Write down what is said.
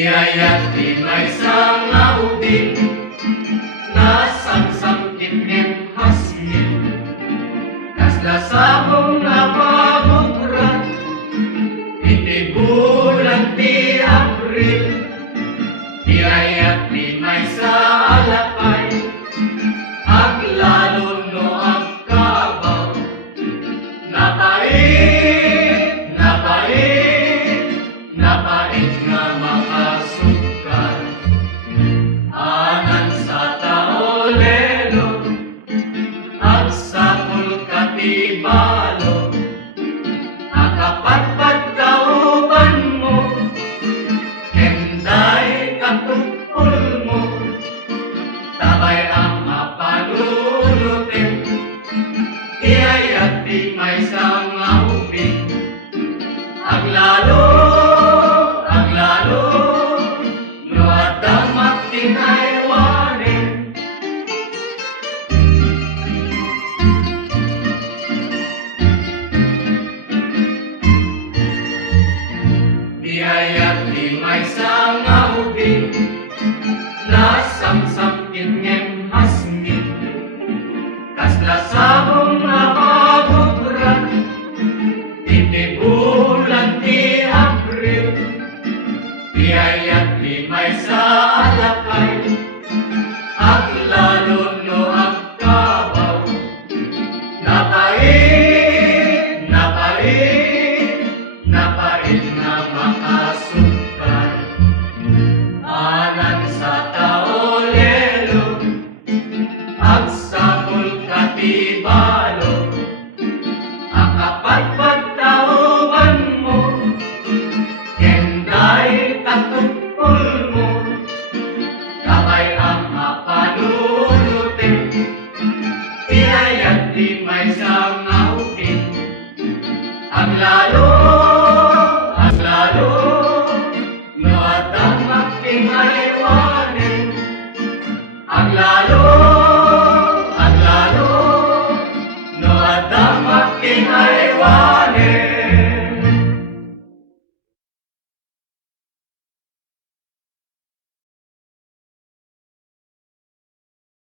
Biyayat di may sangaubing nasamsam kimim hasngin kasla sabong napagutran iti bulan ti April. Biyayat di may sa alakay aglalo no agkabaw napait, napait, napait nga makasukal anan sa taolelo agsapul katibalo akapatpat kauban mo kenday katupul mo tabay ang mapanulutin iyayat di may sangaupin aglalo no adamak tinaywanin. Biyayat di may sangaupin nasamsam kimim hasngin kasla sabong napagutran iti bulan ti April. Biyayat di may sa alakay aglalo no agkabaw napait, napait, napait nga makasukal anan sa taolelo agsapul katibalo akapatpat kauban mo kenday katupul mo tabay ang mapanulutin iyayat di may sang